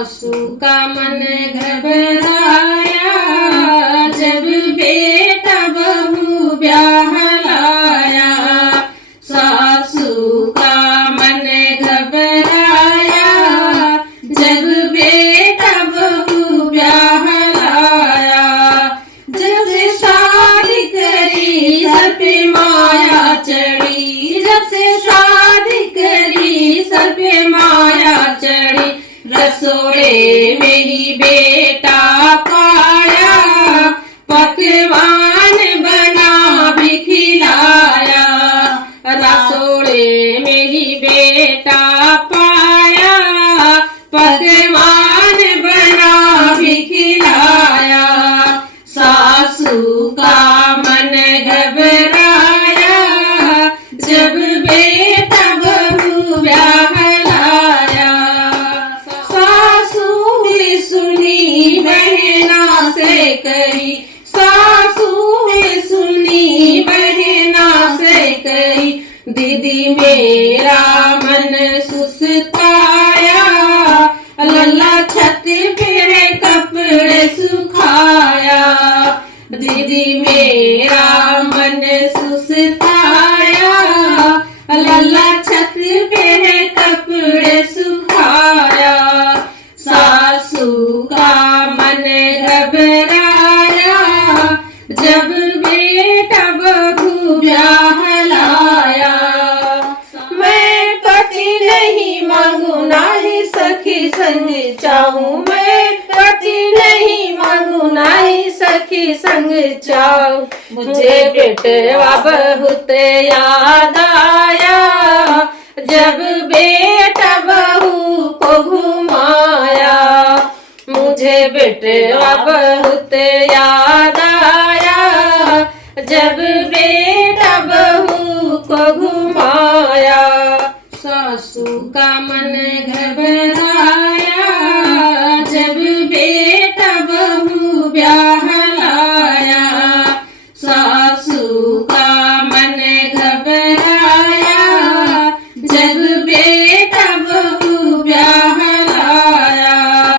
सासू का मन घबराया, जब बेटा बहू ब्याह लाया। सासू का मन घबराया, जब बेटा बहू ब्याह लाया। जब से शादी करी सर पे माया चढ़ी, जब से शादी करी सर पे माया चढ़ी। रसोड़े में ही बेटा पाया, पकवान बना भी खिलाया। रसोड़े में ही बेटा पाया, पकवान बना भी खिलाया। सासू का मन घबराया, जब बेटा बहू ब्याह लाया। सासू ने सुनी बहना से कही, सासू ने सुनी बहना से कही। दीदी मेरा मन सुस्ताया, लल्ला छत पे कपड़े सुखाया। दीदी मेरा मन सुस्ताया, लल्ला छत पे कपड़े सुखाया। सासू का मन घबराया, जब बेटा बहू ब्याह लाया। मैं पति नहीं मांगू ना ही सखी संग चाहूं, मैं पति नहीं मांगू ना ही सखी संग चाहूं। मुझे बेटवा बहुत याद आया, जब बेटा बहू को घुमाया। मुझे बेटवा बहुत याद आया, जब बेटा बहू को घुमाया। सासू का मन घबराया,